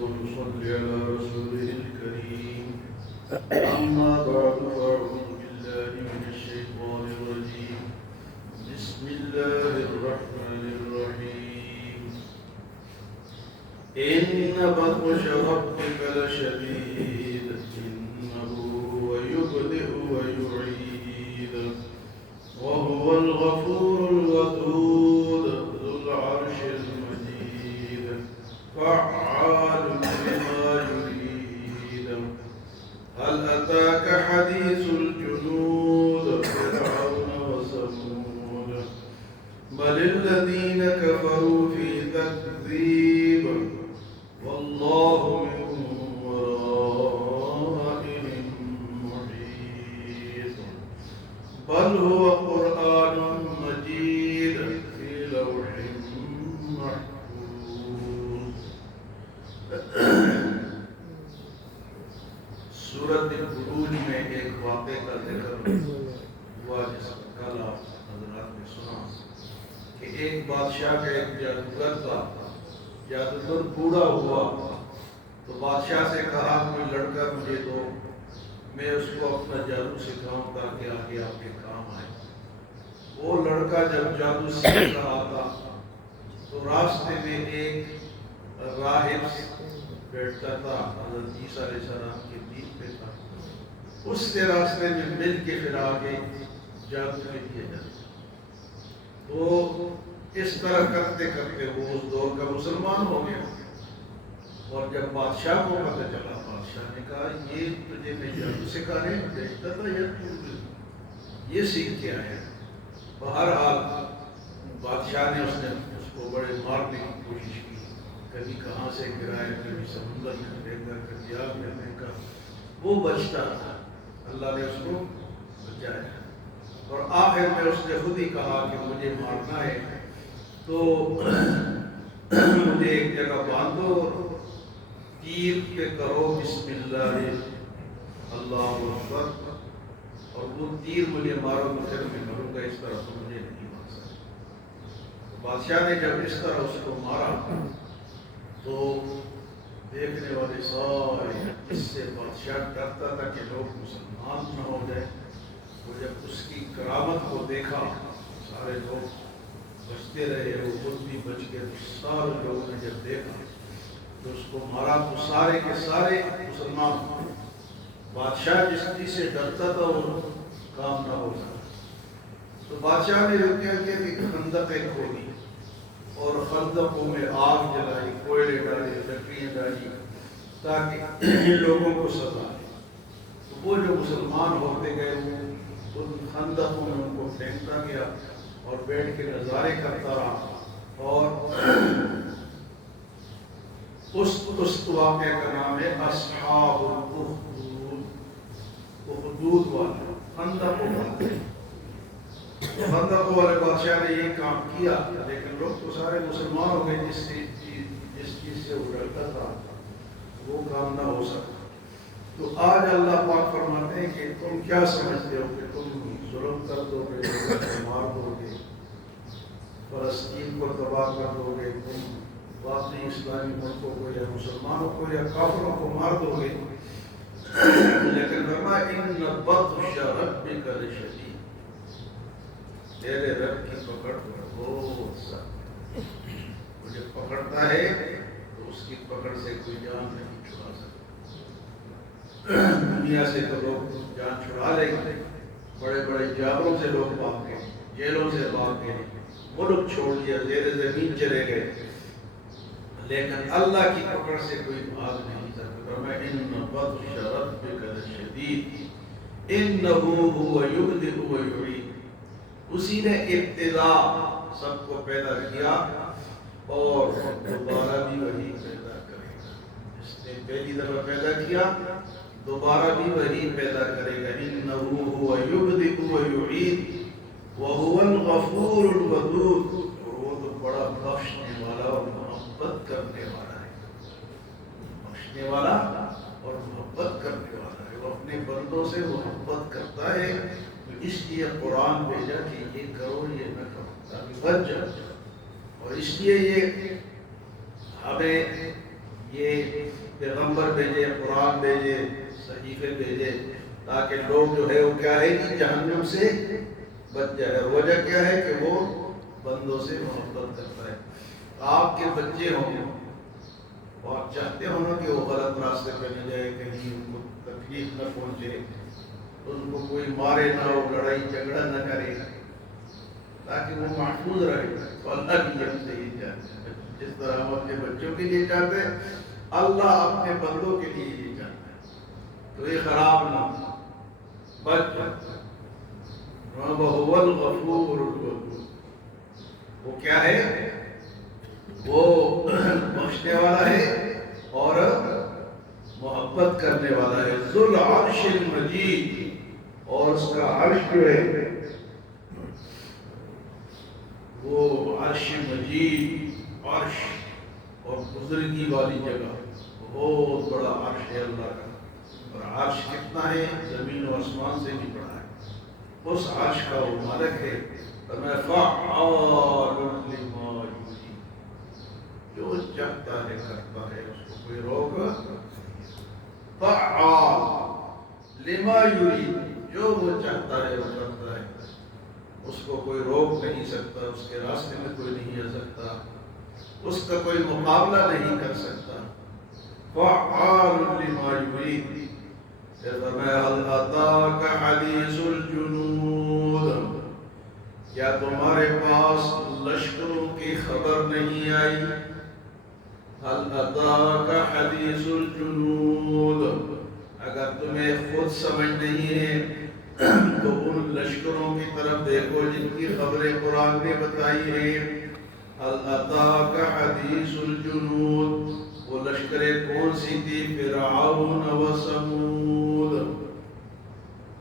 ونصلي على رسوله الكريم أما بعد فأعوذ بالله من الشيطان الرجيم بسم الله الرحمن الرحيم إن بطش ربك لشديد إنه هو يبدئ ويعيد وهو الغفور الودود ذو العرش المجيد فعال لما يريد هل أتاك حديث الجنود فرعون وثمود بل الذين كفروا في تكذيب والله من ورائهم محيط بل هو قرآن مجيد في لوح محفوظ. سورۃ البروج میں ایک واقعے کا ذکر ہوا جس کا کل آپ حضرات نے سنا کہ ایک بادشاہ کا ایک جادوگر تھا. جادوگر بوڑھا ہوا تو بادشاہ سے کہا کوئی لڑکا مجھے دو، میں اس کو اپنا جادو سکھاؤں تاکہ آگے آپ کے کام آئے. وہ لڑکا جب جادو سیکھ رہا تھا تو راستے میں ایک راہب بیٹھتا تھا، حضرت عیسیٰ علیہ السلام کے دین پہ تھا. اس سے راستے میں مل کے پھر آگے جادو میں دیا جاتا. تو اس طرح کرتے کرتے وہ اس دور کا مسلمان ہو گیا. اور جب بادشاہ کو پتہ چلا، بادشاہ نے کہا یہ تجھے میں جادو سکھانے بھیجتا تھا یا تو یہ سیکھ کے آیا. بہرحال بادشاہ نے اس کو بڑے مارنے کی کوشش کی، کبھی کہاں سے گرایا، کبھی سمندر میں پھینکا، کبھی آگ میں پھینکا. وہ بچتا تھا، اللہ نے اس کو بچایا. اور آخر میں اس نے خود ہی کہا کہ مجھے مارنا ہے تو مجھے ایک جگہ باندھو، تیر پہ کرو بسم اللہ اللہ اکبر، اور وہ تیر مجھے مارو تو پھر میں مروں گا، اس طرح تو مجھے نہیں مار سکتا. بادشاہ نے جب اس طرح اس کو مارا تو دیکھنے والے سارے اس سے بادشاہ ڈرتا تھا کہ لوگ مسلمان نہ ہو جائے. وہ جب اس کی کرامت کو دیکھا سارے لوگ بچتے رہے، وہ خود بھی بچ گئے. سارے لوگوں نے جب دیکھا تو اس کو مارا تو سارے کے سارے مسلمان. بادشاہ جس چیز سے ڈرتا تھا وہ کام نہ ہو سکا. تو بادشاہ نے کیا کیا کہ خندقیں کھودی اور خندقوں میں آگ جلائی، کوئلے ڈالے، لکڑیاں ڈالی تاکہ ان لوگوں کو سزا دے. تو وہ جو مسلمان ہوتے گئے وہ ان خندقوں میں ان کو پھینکتا گیا اور بیٹھ کے نظارے کرتا رہا. اور اس واقعے کا نام ہے اصحاب الاخدود. اخدود والے خندق والے. خندق والے بادشاہ نے یہ کام کیا لیکن لوگ تو سارے مسلمان ہو گئے. جس چیز سے وہ ڈرتا تھا وہ کام نہ ہو سکتا. تو آج اللہ پاک فرماتے ہیں کہ تم کیا سمجھتے ہو کہ تم ظلم کر دو گے، مار دو گے، فلسطین کو تباہ کر دو گے، تم باقی اسلامی ملکوں کو یا مسلمانوں کو یا کافروں کو مار دو گے. لیکن فرمایا ان بطش ربک لشدید، تیرے رب کی پکڑ بہت سخت. وہ جب پکڑتا ہے تو اس کی پکڑ سے کوئی جان نہیں چھڑا سکتا. دنیا سے تو لوگ جان چھڑا لیں گے، بڑے بڑے جابروں سے لوگ بھاگ گئے، جیلوں سے بھاگ گئے، ملک چھوڑ دیا، زیر زمین چلے گئے، لیکن اللہ کی پکڑ سے کوئی بھاگ نہیں سکتا. فرمایا ان بطش ربک لشدید انہ هو یبدئ ویعید. اسی نے ابتدا سب کو پیدا کیا اور دوبارہ بھی وہی پیدا کرے گا. جس نے پہلی دفعہ پیدا کیا دوبارہ بھی وہی پیدا کرے گا. انہ هو یبدئ ویعید وهو الغفور الودود. اور وہ تو بڑا بخشنے والا اور محبت کرنے والا ہے. بخشنے والا اور محبت کرنے والا ہے. وہ اپنے بندوں سے محبت کرتا ہے، تو اس لیے قرآن بھیجا کہ یہ کرو یہ نہ کرو تاکہ بچ جائے. اور اس لیے یہ ہمیں یہ پیغمبر بھیجے، قرآن بھیجے، صحیفے بھیجے، تاکہ لوگ جو ہے وہ کیا ہے کہ جہنم سے بچ جائے۔ وجہ کیا ہے کہ وہ بندوں سے محبت کرتا ہے۔ آپ کے بچے ہوں اور آپ چاہتے ہو نا کہ وہ غلط راستے پہ نہ جائے، کہیں ان کو تکلیف نہ پہنچے، ان کو کوئی مارے نہ ہو، لڑائی جھگڑا نہ کرے، تاکہ وہ محفوظ رہے۔ تو اللہ بھی ہم سے یہ چاہتے ہیں، جس طرح ہم اپنے بچوں کے لیے چاہتے ہیں، اللہ اپنے بندوں کے لیے یہ چاہتا ہے۔ تو یہ خراب نہ ہو، بچ وَهُوَ الْغَفُورُ الْوَدُودُ، وہ کیا ہے؟ وہ بخشنے والا ہے اور محبت کرنے والا ہے۔ ذو العرش المجید، اور اس کا عرش جو ہے وہ عرش مجید، عرش اور بزرگی والی جگہ، بہت بڑا عرش ہے اللہ کا۔ اور عرش کتنا ہے؟ زمین و آسمان سے بھی بڑا ہے۔ اس عرش کا وہ مالک ہے۔ فرمایا فعال لما یرید، جو چاہتا ہے کرتا ہے، اس کو کوئی روک۔ فعال لما یرید، جو وہ چاہتا ہے وہ کرتا ہے، اس کو کوئی روک نہیں سکتا، اس کے راستے میں کوئی نہیں آ سکتا، اس کا کوئی مقابلہ نہیں کر سکتا۔ فعال لما یرید۔ فرمایا هل اتاک حدیث الجنود، کیا تمہارے پاس لشکروں کی خبر نہیں آئی؟ هل اتاک حدیث الجنود، اگر تمہیں خود سمجھ نہیں ہے تو ان لشکروں کی طرف دیکھو جن کی خبریں قرآن نے بتائی ہیں۔ هل اتاک حدیث الجنود، وہ لشکریں کون سی تھی؟ فرعون و ثمود،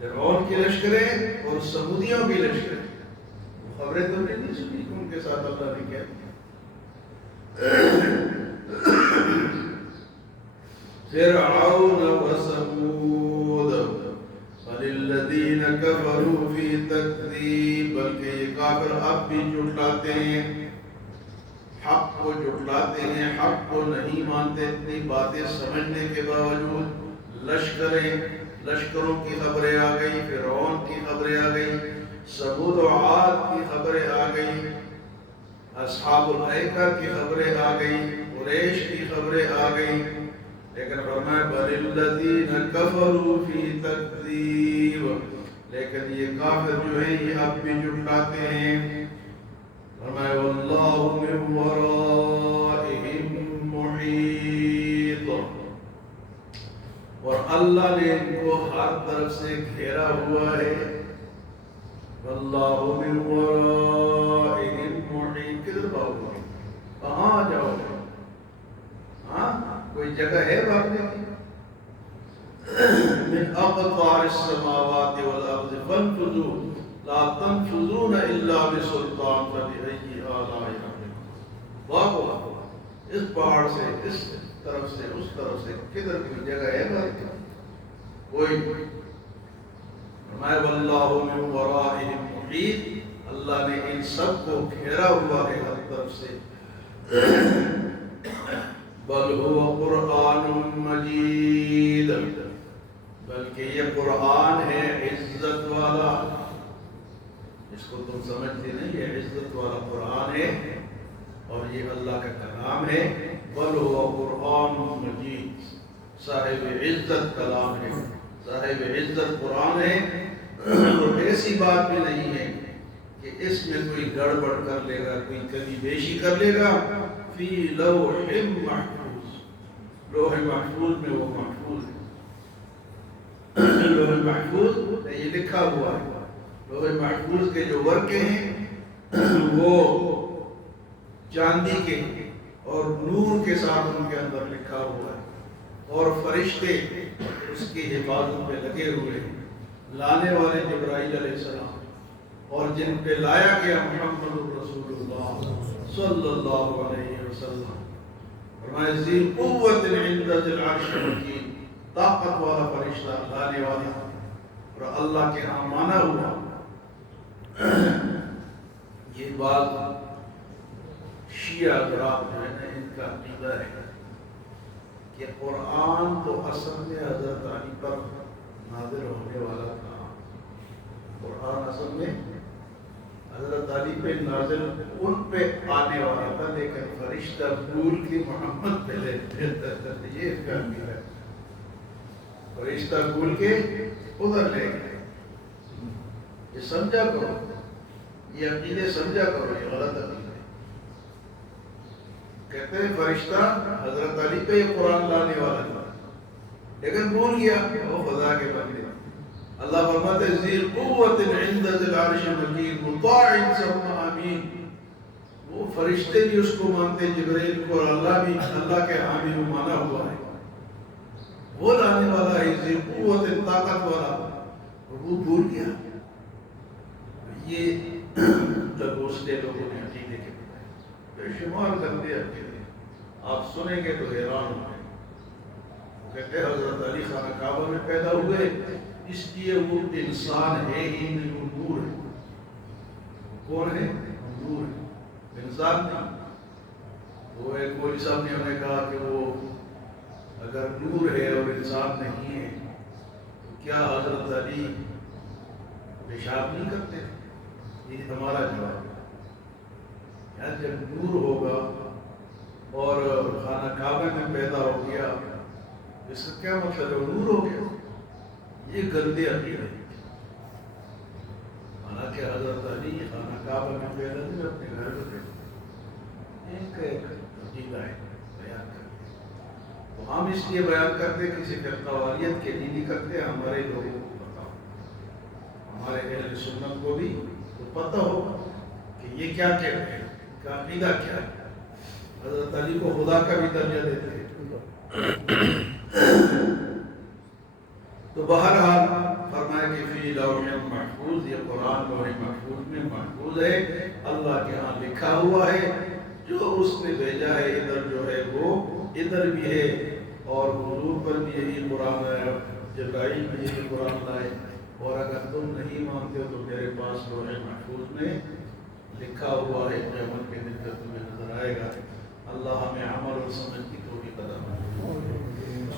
فرعون کی لشکریں اور سمودیوں کی لشکریں۔ خبریں تو نہیں سنی ان کے ساتھ اللہ نے کیا کیا؟ فرعون و ثمود بل الذین کفروا فی تکذیب، بلکہ یہ کافر اب بھی جھٹلاتے ہیں، حق کو جھٹلاتے ہیں، حق کو نہیں مانتے، اتنی باتیں سمجھنے کے باوجود۔ لشکروں کی خبریں آ گئی، فرعون کی خبریں آ گئی، ثمود و عاد کی خبریں آ گئی، اصحاب الایکہ کی خبریں آ گئی، قریش کی خبریں آ گئی، لیکن فرمایا بل الذین کفروا فی تکذیب، لیکن یہ کافر جو ہیں یہ اب بھی جھٹلاتے ہیں۔ فرمایا واللہ من ورائہم محیط، اور اللہ نے ان کو ہر طرف سے گھیرا ہوا ہے۔ واللہ من ورائہم محیط، کدھر بھاگو گے؟ کہاں جاؤ گے؟ ہاں کوئی جگہ ہے بھاگنے کی؟ من اقطار السماوات والارض فانفذوا لا تنفذون الا بسلطان فبأي آلاء ربکما، بھاگو اس پہاڑ سے، اس طرف سے، اس طرف سے، کدھر کوئی جگہ ہے بھاگنے کی؟ کوئی۔ فرمایا واللہ من ورائہم محیط، اللہ نے ان سب کو گھیرا ہوا ہے ہر طرف سے۔ بل هو قرآن مجید، بلکہ یہ قرآن ہے عزت والا۔ اس کو تم سمجھتے نہیں، یہ عزت والا قرآن ہے اور یہ اللہ کا کلام ہے۔ بل هو قرآن مجید، صاحب عزت کلام ہے، صاحب عزت قرآن ہے۔ اور ایسی بات بھی نہیں ہے کہ اس میں کوئی گڑبڑ کر لے گا، کوئی کمی بیشی کر لے گا۔ فی لوح محفوظ، لوح محفوظ میں وہ محفوظ ہے۔ لوح محفوظ میں یہ لکھا ہوا ہے۔ لوح محفوظ کے جو ورقے ہیں وہ چاندی کے اور نور کے ساتھ ان کے اندر لکھا ہوا ہے، اور فرشتے اس کی حفاظت پہ لگے ہوئے ہیں، لانے والے جبرائیل علیہ السلام، اور جن پہ لایا گیا محمد رسول اللہ صلی اللہ علیہ وسلم۔ فرمایا ذی قوت عند ذی العرش مکین، طاقت والا فرشتہ، لانے والا اور اللہ کے ہاں مانا ہوا۔ یہ بات شیعہ حضرات جو ہے نا ان کا عقیدہ ہے کہ قرآن تو اصل میں حضرت علی پر نازل ہونے والا تھا. قرآن اصل میں حضرت علی پہ نازل ان پہ آنے والا تھا، لیکن فرشتہ بھول کے محمد پہ لے یہ اس کا عقیدہ ہے. فرشتہ بھول کے ادھر لے گئے. یہ سمجھا کرو، یہ عقیدے سمجھا کرو، یہ غلط عقیدے. کہتے ہیں فرشتہ حضرت علی پہ یہ قرآن لانے والا تھا لیکن بھول گیا. وہ خدا کے بندے. اللہ فرماتے ہیں ذی قوت عند ذی العرش مکین مطاع ثم امین. وہ فرشتے بھی اس کو مانتے، جبرائیل کو، اور اللہ بھی اللہ کے حامی کو مانا ہوا ہے. وہ لانے والا ہے ذی قوت، طاقت والا، اور وہ بھول گیا. یہ دوسرے لوگوں نے عقیدے کے بے شمار گندے عقیدے آپ سنیں گے تو حیران ہوں گے. وہ کہتے ہیں حضرت علی خانہ کعبہ میں پیدا ہوئے اس لیے وہ انسان ہے ہی نہیں، وہ نور ہے. کون ہے؟ نور ہے، انسان نہیں. وہ ایک مولوی صاحب نے ہمیں کہا کہ وہ اگر نور ہے اور انسان نہیں ہے تو کیا حضرت علی پیشاب نہیں کرتے؟ یہ ہمارا جواب ہے. جب نور ہوگا اور خانہ کعبہ میں پیدا ہو گیا اس کا کیا مطلب ہے؟ نور ہو گیا. یہ گندے عقیدے ہیں. حالانکہ حضرت علی خانہ کعبہ میں پیدا نہیں، اپنے گھر میں پیدا. ایک عقیدہ ہے بیان کرتے ہیں. تو ہم اس لیے بیان کرتے ہیں کسی فرقہ واریت کے لیے نہیں کرتے. ہمارے لوگوں کو پتا ہو، ہمارے اہل سنت کو بھی تو پتہ ہو کہ یہ کیا کہتے ہیں، کا عقیدہ کیا ہے. حضرت علی کو خدا کا بھی درجہ دیتے ہیں. تو بہرحال فرمایا کہ فی لوح محفوظ، یہ قرآن لوح محفوظ میں محفوظ ہے، اللہ کے ہاں لکھا ہوا ہے. جو اس نے بھیجا ہے ادھر جو ہے وہ ادھر بھی ہے، اور حضور پر بھی یہی قرآن ہے، جبرائیل بھی یہی قرآن لائے. اور اگر تم نہیں مانتے ہو تو میرے پاس لوح محفوظ میں لکھا ہوا ہے، قیامت کے دن تک تمہیں نظر آئے گا. اللہ ہمیں عمل اور سمجھ کی توفیق عطا فرمائے.